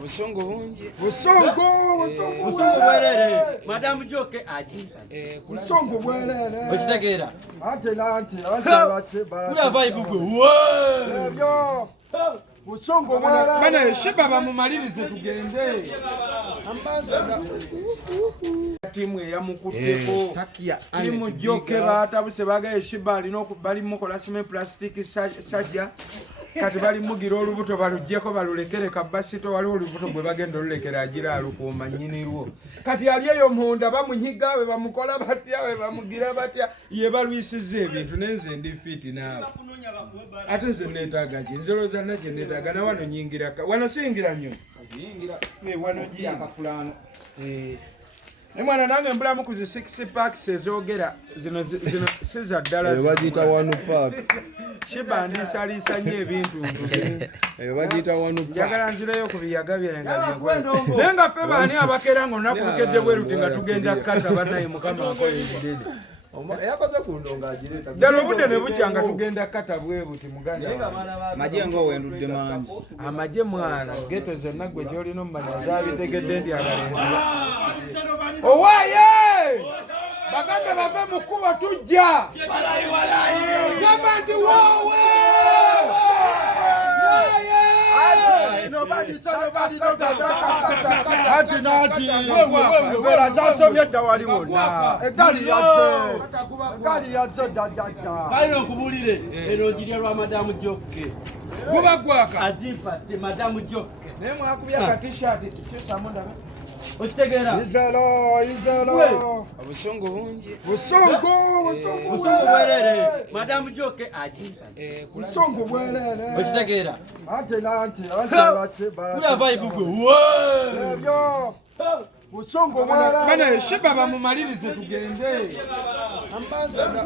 Busongo bungi. Busongo bwerere. Madam Joke aji. Busongo bwerere. Okitegeera. Ate bache bara. Kula vibe gwe. Ebyo. Busongo bwerere. Bana shiba bamumalirize tugende. Ambassador. Timu eyamukuteko. Timu Joke batabuse bagaye shiba alina bali mukola sime plastic sajja. Kati bali mugira olubuto balujjeko balulekere kabasito wali olubuto bwe bagenda olulekera agira alukuuma nnyinirwo. Kati ali eyo munda bamunyiga we bamukola batya we bamugira batya ye balwisiza ebintu nenze ndi fiti naawe. Ate nze neetaaga ki nzoloza nakye neetaaga na wano nyingira wano singira nnyo. Yingira ne wano akafulano. Ne mwana nange mbulamu ku zi 6 packs ezogera zino siza ddala. Bagiyita wano park. Shiba ndisalisa nnyo ebintu bagiyita wano park. Njagala nzireyo ku biyaga byange byegwe. Naye nga ffe baani abakera ng'olunaku lukedde bweruti nga tugenda kkata bannaye mukama akola ebidede. Yakoze ku ndongo agireeta. Ddala obudde ne bukya nga tugenda kkata bwe buti muganda. Maje ng'owendudde mangi. Amagye mwana geto zonna gwe kyolina omumanya zaabitegedde ndi abalenzi. Owaaye! Bagambe bave mu kkubo tujja. Gamba nti woowe! Ati nati wewe zasomye dda wali wonna egali yazze dajjaja Kale okubulire eno njirya lwa Madam Joke. Guba gwaka. Azimpatte Madam Joke. Naye mwakubya ka t-shirt kyusamu ndabe. Okitegeera. Izelo. Obusongo bungi. Busongo bwerere. Madam Joke aji. Busongo bwerere. Okitegeera. Ate bache bara. Kula vibe gwe. Ebyo. Busongo bwerere. Bana shiba bamumalirize tugende. Ambassador.